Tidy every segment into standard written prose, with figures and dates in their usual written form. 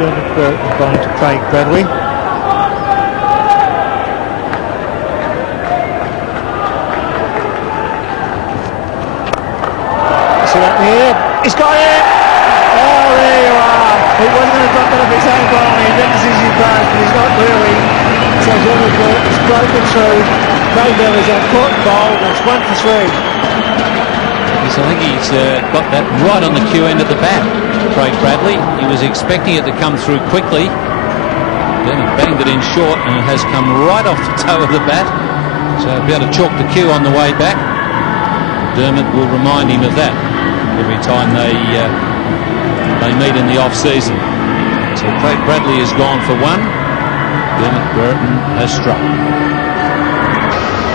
Dermot Burton bowling to Craig Bradley. See that in the air? He's got it! Oh, there you are. He wasn't going to drop it off his own bowling. He reckons he's in pass, but he's not really. So Dermot Burton's broken through. Craig Bradley's on court and bowled, and it's 1 for 3. Yes, I think he's got that right on the cue end of the bat, Craig Bradley. He was expecting it to come through quickly. Dermot banged it in short, and it has come right off the toe of the bat. So he'll be able to chalk the cue on the way back. Dermot will remind him of that every time they meet in the off-season. So Craig Bradley has gone for 1. Dermot Burton has struck.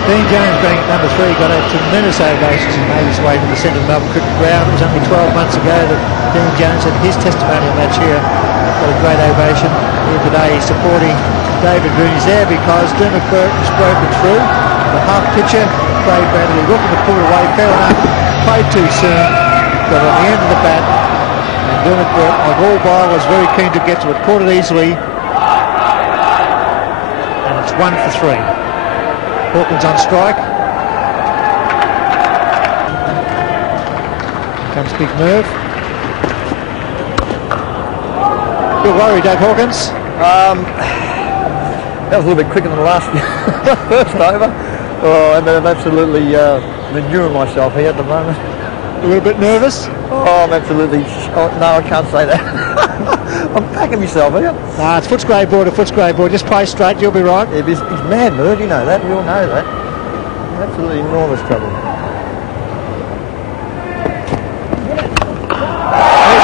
Dean Jones, being at number 3, got a tremendous ovation and made his way to the centre of the Melbourne Cricket Ground. It was only 12 months ago that Dean Jones had his testimonial match here. Got a great ovation. Here today he's supporting David Boon. He's there because Dermot Burton's broken through. The half pitcher, Craig Bradley, looking to pull it away, fair enough, played too soon, got on the end of the bat, and Dermot Burton, like all bowlers, very keen to get to it, caught it easily, and it's 1 for 3. Hawkins on strike. Here comes Big Merv. You're worried, Doug Hawkins? That was a little bit quicker than the last first over. Oh, and I'm absolutely manuring myself here at the moment. A little bit nervous? Oh, I'm absolutely... Oh, no, I can't say that. I'm packing myself here. Nah, it's Footscray board to Footscray board. Just play straight, you'll be right. Yeah, he's mad, Merv, you know that. We all know that. Absolutely enormous trouble. He's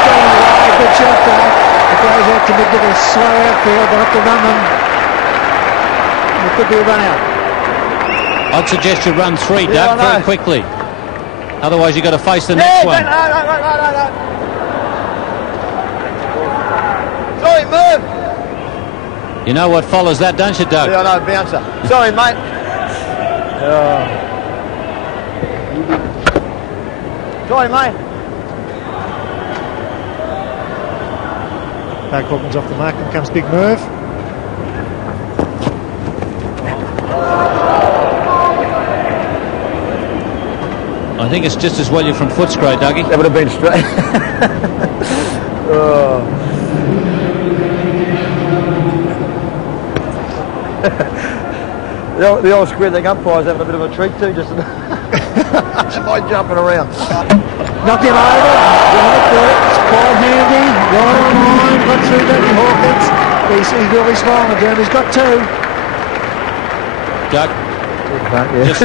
going away. Good shot, though. It goes out to McNicholas. Slow outfield. They'll have to run them. It could be a run out. I'd suggest you run 3, Doug, very quickly. Otherwise you've got to face the next one. No. Sorry, Merv. You know what follows that, don't you, Doug? Yeah, I know, bouncer. Sorry, mate. Sorry, mate. Doug Hawkins off the mark, and comes Big Merv. I think it's just as well you're from Footscray, Dougie. That would have been straight. The old square thing umpire's having a bit of a treat too, just by jumping around. Knocked him over. It's quite handy. Right on line. Got through Dougie Hawkins. He's really smiling down. He's got 2. Doug. Just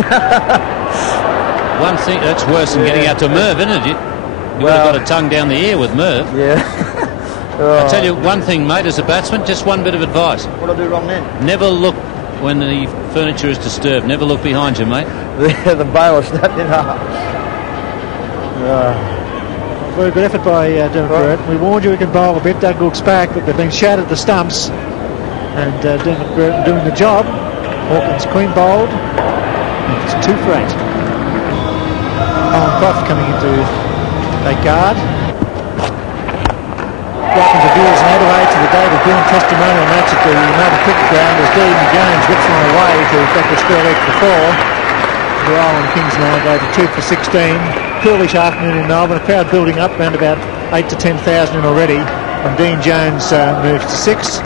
one thing that's worse than getting out to Merv, isn't it? You would have got a tongue down the ear with Merv. Yeah. I'll tell you one thing, mate, as a batsman, just one bit of advice. What did I do wrong then? Never look when the furniture is disturbed. Never look behind you, mate. The baler snapped in half. Very good effort by Dermot Burton. We warned you we can bowl a bit. Doug looks back, but they've been shouted at the stumps. And Dermot Burton doing the job. Hawkins clean bowled. It's 2 for 8. Owen Croft coming in to take guard. Welcome to viewers in Adelaide to the David Boon testimonial match at the Melbourne Cricket Ground as Dean Jones whips one away to back the square leg for 4. The Island Kings now go to 2 for 16. Coolish afternoon in Melbourne. A crowd building up, around about 8 to 10,000 in already. And Dean Jones moves to 6. It's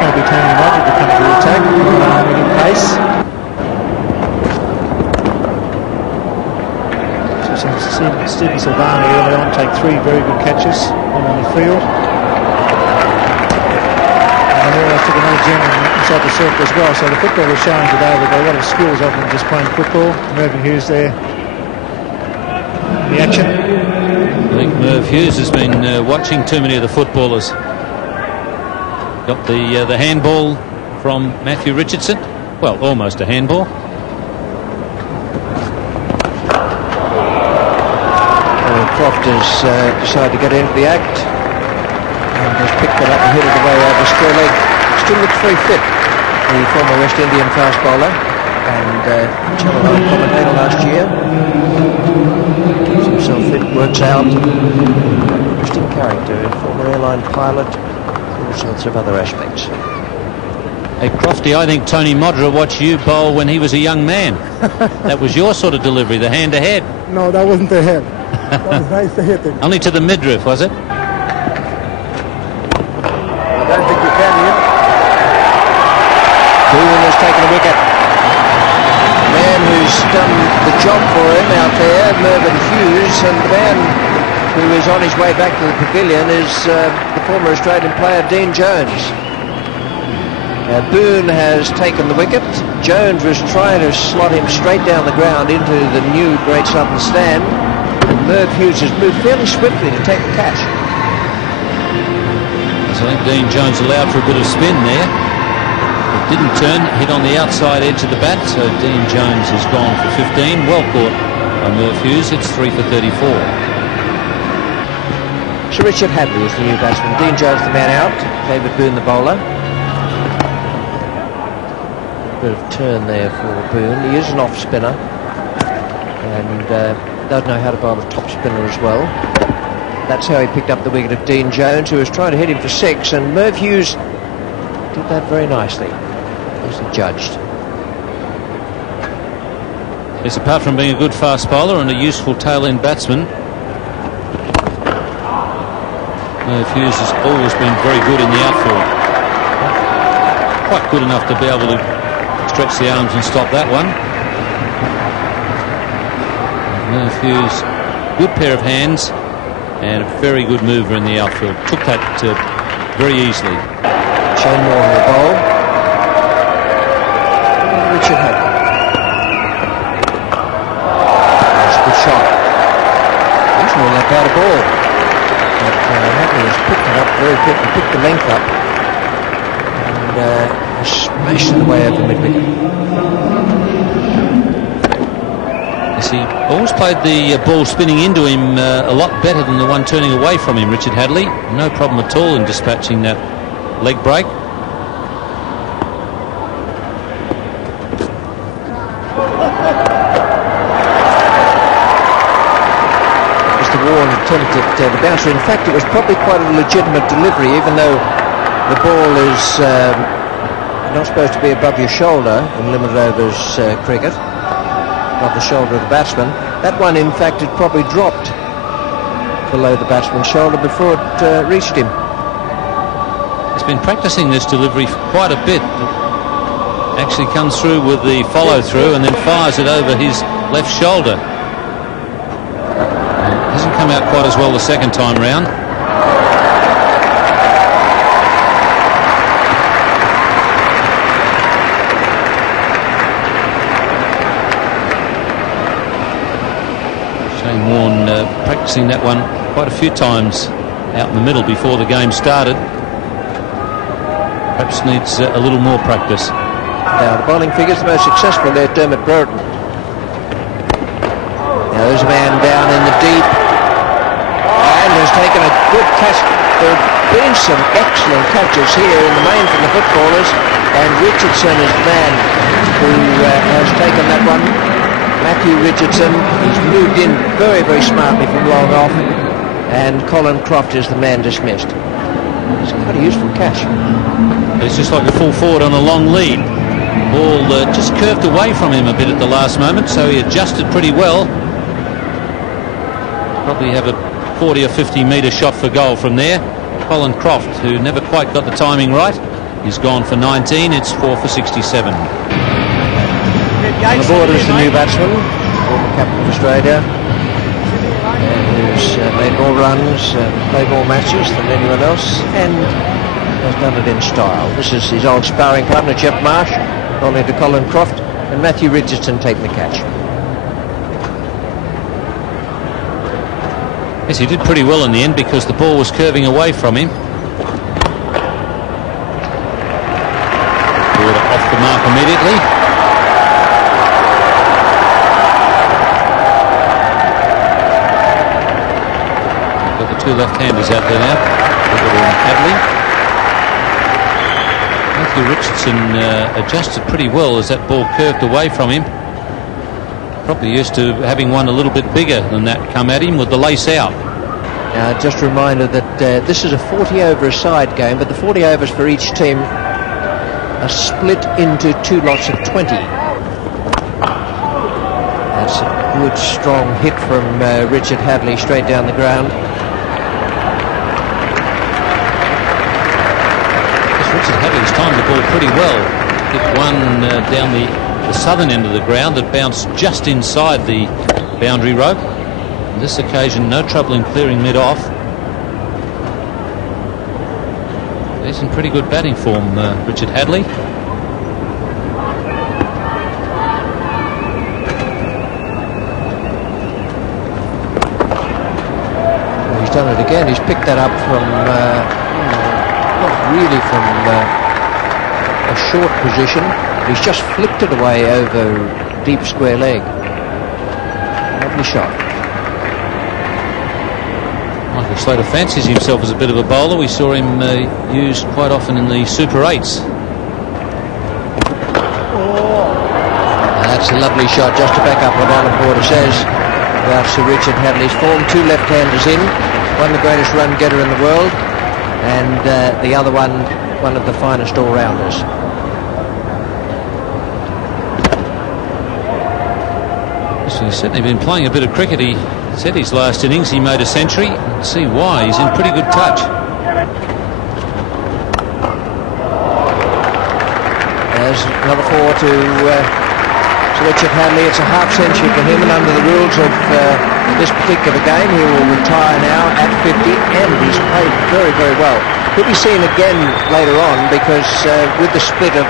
going to be Tony Modric to come to the attack with pace. Stephen Silvani early on take 3 very good catches on the field. And they took another gentleman inside the circle as well. So the football is showing today that there are a lot of skills other than just playing football. Mervyn Hughes there in the action. I think Merv Hughes has been watching too many of the footballers. Got the handball from Matthew Richardson. Well, almost a handball. Croft has decided to get into the act and has picked it up and hit it away over square leg. Still looks very fit, the former West Indian fast bowler and Channel 9 commentator last year. Keeps himself fit, works out. Interesting character, former airline pilot, all sorts of other aspects. Hey, Crofty, I think Tony Modra watched you bowl when he was a young man. That was your sort of delivery, the hand ahead. No, that wasn't the head. That was nice to hit it. Only to the midriff, was it? I don't think you can, Ian. Boon has taken a wicket. The man who's done the job for him out there, Mervyn Hughes, and the man who is on his way back to the pavilion is the former Australian player Dean Jones. Boon has taken the wicket. Jones was trying to slot him straight down the ground into the new Great Southern Stand. And Merv Hughes has moved fairly swiftly to take the catch. So I think Dean Jones allowed for a bit of spin there. It didn't turn, hit on the outside edge of the bat, so Dean Jones has gone for 15. Well caught by Merv Hughes. It's 3 for 34. Sir Richard Hadley is the new batsman. Dean Jones the man out. David Boon the bowler. Bit of turn there for Boon. He is an off spinner and does know how to bowl a top spinner as well. That's how he picked up the wicket of Dean Jones, who was trying to hit him for 6, and Merv Hughes did that very nicely. As he judged. Yes, apart from being a good fast bowler and a useful tail-end batsman, Merv Hughes has always been very good in the outfield. Quite good enough to be able to stretch the arms and stop that one. Merv Hughes, good pair of hands and a very good mover in the outfield. Took that very easily. Shane Moore in the bowl. Richard Hadley. That's a good shot. He's not that bad a ball. But Hadley has picked it up very quickly, picked the length up, and smashed it away over mid-wicket. Yes, he always played the ball spinning into him a lot better than the one turning away from him, Richard Hadley. No problem at all in dispatching that leg break. Mr. Warren attempted the bouncer. In fact, it was probably quite a legitimate delivery, even though the ball is not supposed to be above your shoulder in limited overs cricket, above the shoulder of the batsman. That one, in fact, had probably dropped below the batsman's shoulder before it reached him. He's been practicing this delivery for quite a bit. Actually comes through with the follow-through and then fires it over his left shoulder. It hasn't come out quite as well the second time round. Practicing that one quite a few times out in the middle before the game started. Perhaps needs a little more practice. Now the bowling figures the most successful there, Dermot Brereton. Now there's a man down in the deep and has taken a good catch. There have been some excellent catches here in the main from the footballers, and Richardson is the man who has taken that one. Matthew Richardson, he's moved in very, very smartly from long off, and Colin Croft is the man dismissed. It's quite a useful catch. It's just like a full forward on a long lead. Ball just curved away from him a bit at the last moment, so he adjusted pretty well. Probably have a 40 or 50 metre shot for goal from there. Colin Croft, who never quite got the timing right, he's gone for 19. It's 4 for 67. On the board is the new batsman, former captain of Australia, who's made more runs, played more matches than anyone else, and has done it in style. This is his old sparring partner, Jeff Marsh, bowling to Colin Croft, and Matthew Richardson taking the catch. Yes, he did pretty well in the end because the ball was curving away from him. Order off the mark immediately. Two left-handers out there now. Hadley. Matthew Richardson adjusted pretty well as that ball curved away from him. Probably used to having one a little bit bigger than that come at him with the lace out. Just a reminder that this is a 40-over-a-side game, but the 40 overs for each team are split into 2 lots of 20. That's a good, strong hit from Richard Hadley straight down the ground. Richard Hadley's timed the ball pretty well. Hit one down the southern end of the ground that bounced just inside the boundary rope. On this occasion, no trouble in clearing mid-off. He's in pretty good batting form, Richard Hadley. He's done it again. He's picked that up from, not really from a short position. He's just flicked it away over deep square leg. Lovely shot. Michael Slater fancies himself as a bit of a bowler. We saw him used quite often in the Super 8s. That's a lovely shot, just to back up what Alan Porter says about Sir Richard Hadley's form. 2 left-handers in, one the greatest run getter in the world, and the other one of the finest all-rounders. So he's certainly been playing a bit of cricket. He said his last innings he made a century. See why. He's in pretty good touch. There's another 4 to Sir Richard Hadley. It's a half century for him, and under the rules of this particular game, he will retire now at 50, and he's played very, very well. Could be seen again later on, because with the split of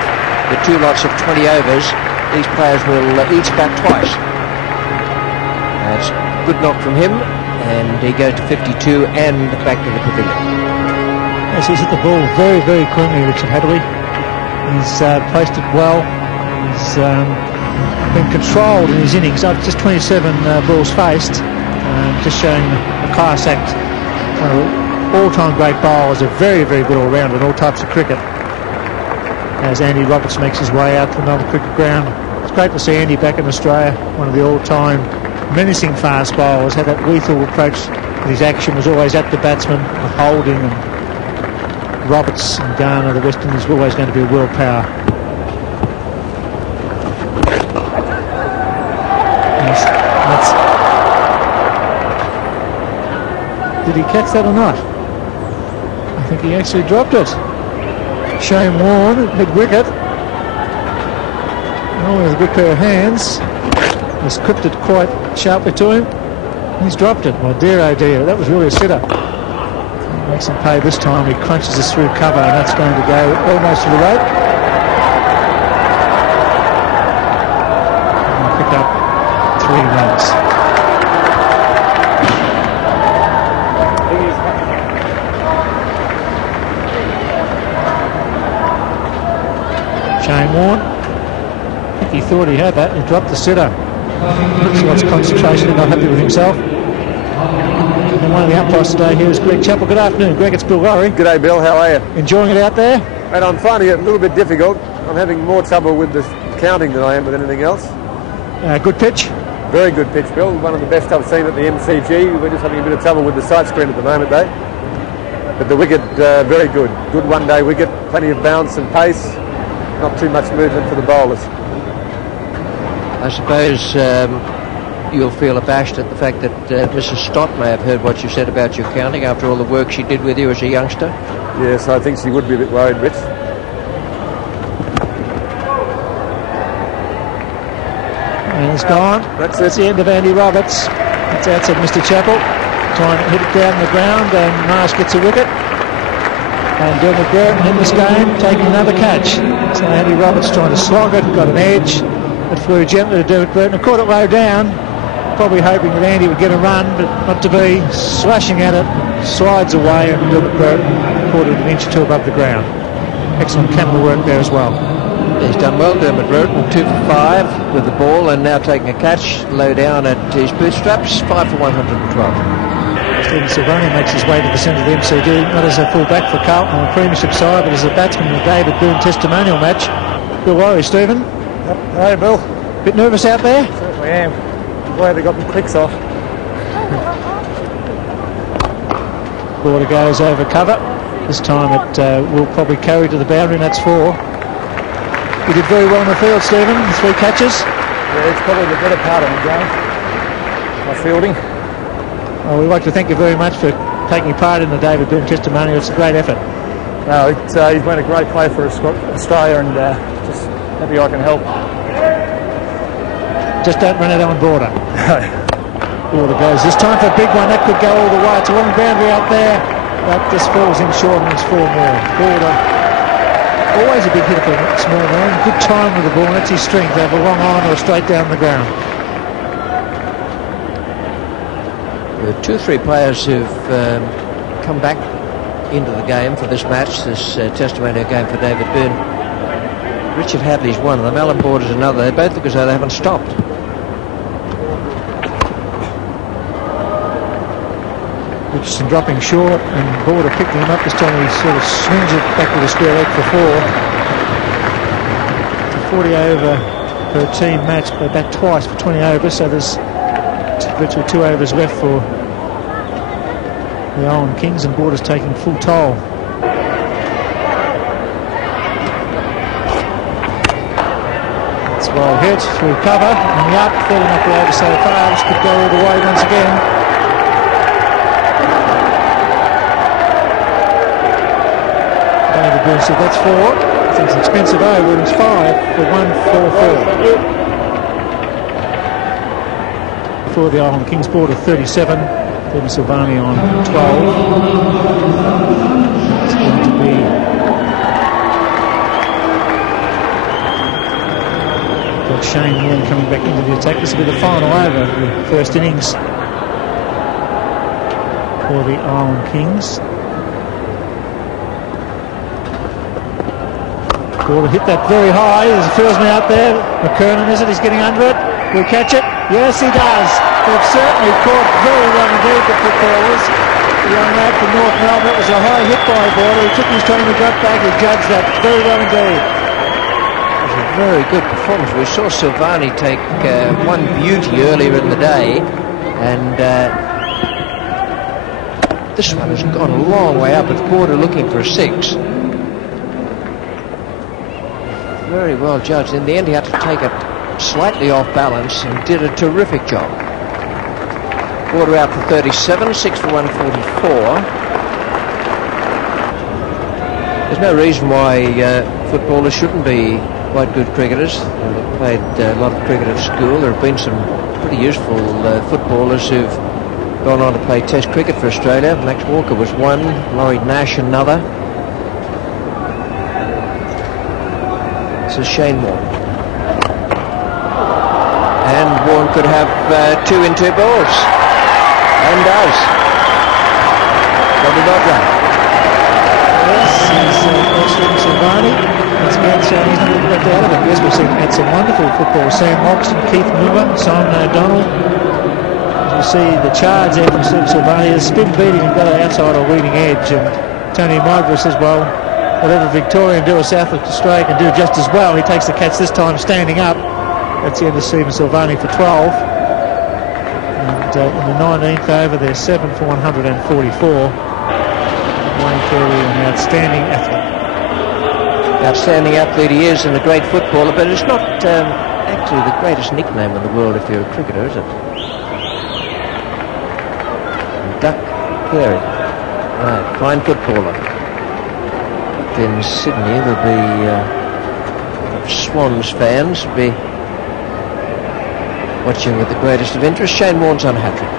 the 2 lots of 20 overs, these players will each bat twice. That's a good knock from him, and he goes to 52 and back to the pavilion. Yes, he's hit the ball very, very cleanly, Richard Hadley. He's placed it well. He's been controlled in his innings. Just 27 balls faced, just showing a class act. One of the all-time great bowlers, a very, very good all-rounder in all types of cricket. As Andy Roberts makes his way out to the Melbourne cricket ground. It's great to see Andy back in Australia, one of the all-time menacing fast bowlers. Had that lethal approach with his action, was always at the batsman, holding, and Roberts and Garner, the West Indies, were always going to be a world power. Did he catch that or not? I think he actually dropped it. Shane Warne, mid wicket. Oh, with a good pair of hands. He's clipped it quite sharply to him. He's dropped it. Well, dear oh dear, that was really a sitter. He makes him pay this time. He crunches us through cover, and that's going to go almost to the rope. And we'll pick up 3 runs. Shane Warne, I think he thought he had that, and he dropped the sitter. Looks like concentration and not happy with himself. And one of the umpires today here is Greg Chappell. Good afternoon, Greg. It's Bill Lowry. G'day, Bill. How are you? Enjoying it out there? And I'm finding it a little bit difficult. I'm having more trouble with the counting than I am with anything else. Good pitch. Very good pitch, Bill. One of the best I've seen at the MCG. We're just having a bit of trouble with the sight screen at the moment, though. But the wicket, very good. Good one-day wicket. Plenty of bounce and pace. Not too much movement for the bowlers. I suppose you'll feel abashed at the fact that Mrs. Stott may have heard what you said about your counting after all the work she did with you as a youngster. Yes, I think she would be a bit worried, Rich. And it's gone. That's the end of Andy Roberts. It's outside Mr. Chappell. Trying to hit it down the ground, and Marsh gets a wicket. And Dermot Burton in this game taking another catch. So Andy Roberts trying to slog it, got an edge. It flew gently to Dermot Burton and caught it low down. Probably hoping that Andy would get a run, but not to be. Slashing at it, slides away, and Dermot Burton caught it an inch or 2 above the ground. Excellent camera work there as well. He's done well, Dermot Burton. 2 for 5 with the ball, and now taking a catch low down at his bootstraps. 5 for 112. Stephen Silvani makes his way to the centre of the MCG, not as a full-back for Carlton on the premiership side, but as a batsman in the David Boon testimonial match. Bill Lowry, Stephen. Yep. Hey, Bill. Bit nervous out there? Certainly am. I'm glad they got the clicks off. Border goes over cover. This time it will probably carry to the boundary, and that's 4. He did very well in the field, Stephen. 3 catches. Yeah, it's probably the better part of the game. My fielding. Well, we'd like to thank you very much for taking part in the David Boon Testimonial. It's a great effort. No, he's been a great player for Australia, and just happy I can help. Just don't run it on Border. Border goes this time for a big one. That could go all the way. It's a long boundary out there, but this falls in short and it's 4 more. Border, always a big hitter for a small man. Good time with the ball. That's his strength. They have a long on or straight down the ground. There are 2 or 3 players who've come back into the game for this match, this testimonial game for David Boon. Richard Hadley's one of them, Alan Border's another. They both look as though they haven't stopped. Richardson dropping short and Border picking him up. This time he sort of swings it back with a square leg for 4. It's a 40 over per team match, but back twice for 20 overs, so there's virtually 2 overs left for the Owen Kings, and Border's taking full toll. It's well hit through cover and the up, falling off the over so far. This could go all the way once again. David Boon said that's 4. It's an expensive over, and it's 5 for 1-4-4. For the Owen Kings, Border 37. David Silvani on 12. It's going to be got Shane Warren coming back into the attack. This will be the final over of the first innings for the Owen Kings. Border hit that very high. There's a fieldsman out there. McKernan, is it? He's getting under it. Will he catch it? Yes, he does. They've certainly caught very well indeed, the footballers. The young lad from North Melbourne. It was a high hit by Border. He took his time and got back. He judged that very well indeed. It was a very good performance. We saw Silvani take one beauty earlier in the day, and this one has gone a long way up with Border looking for a 6. Very well judged. In the end, he had to take it slightly off balance and did a terrific job. Border out for 37, 6 for 144. There's no reason why footballers shouldn't be quite good cricketers. They've played a lot of cricket at school. There have been some pretty useful footballers who've gone on to play Test cricket for Australia. Max Walker was one, Laurie Nash another. This is Shane Warne. And Warne could have 2 in 2 balls. And does. Double dot run. Yes, he's Silvani. Once again, showing he's not left out of it. Yes, we've had some wonderful football. Sam Moxon, Keith Miller, Simon O'Donnell. As we see the charge there from Silvani, a spin beating and got it outside or leading edge. And Tony Migler says, well, whatever Victorian do or South Australia can do just as well. He takes the catch this time standing up. That's the end of Stephen Silvani for 12. And in the 19th over, they're 7 for 144. Wayne Carey, an outstanding athlete. Outstanding athlete he is, and a great footballer, but it's not actually the greatest nickname in the world if you're a cricketer, is it? Duck Carey. Right, fine footballer. In Sydney, there'll be Swans fans will be watching with the greatest of interest. Shane Warne's on hat-trick.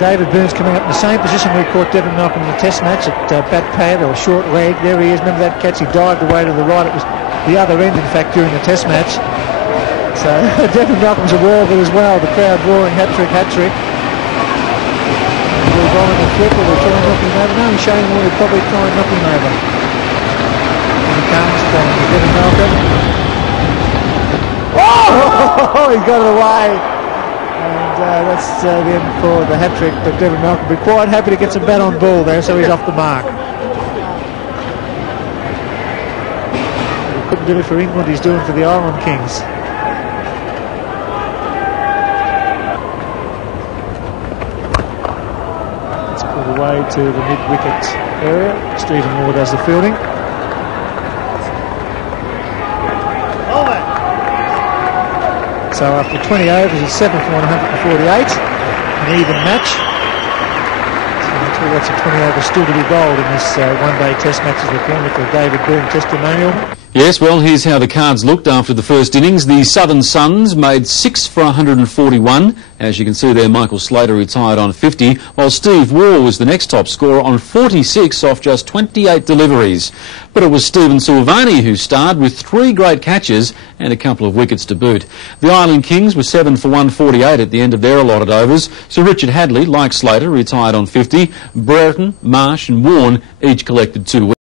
David Boon's coming up in the same position we caught Devon Malcolm in the Test match at bat pad or short leg. There he is. Remember that catch? He dived away to the right. It was the other end, in fact, during the Test match. So Devon Malcolm's aware of it as well. The crowd roaring hat-trick, hat-trick. We're rolling a flip, or we're trying to knock him over. No, Shane Warne would probably try and knock him over. Comes from Devon Malcolm. Oh! He's got it away. And that's the end for the hat-trick. But Devon Malcolm will be quite happy to get some bat on ball there, so he's off the mark. He couldn't do it for England, he's doing for the Ireland Kings. Let's put it away to the mid-wicket area. Stephen Moore does the fielding. So after 20 overs, it's 7 for 148, an even match. So lots of 20 overs still to be bowled in this one-day test matches record for David Boon Testimonial. Yes, well, here's how the cards looked after the first innings. The Southern Suns made 6 for 141. As you can see there, Michael Slater retired on 50, while Steve Waugh was the next top scorer on 46 off just 28 deliveries. But it was Stephen Silvani who starred with 3 great catches and a couple of wickets to boot. The Island Kings were 7 for 148 at the end of their allotted overs. Sir Richard Hadley, like Slater, retired on 50. Brereton, Marsh and Warne each collected 2 wickets.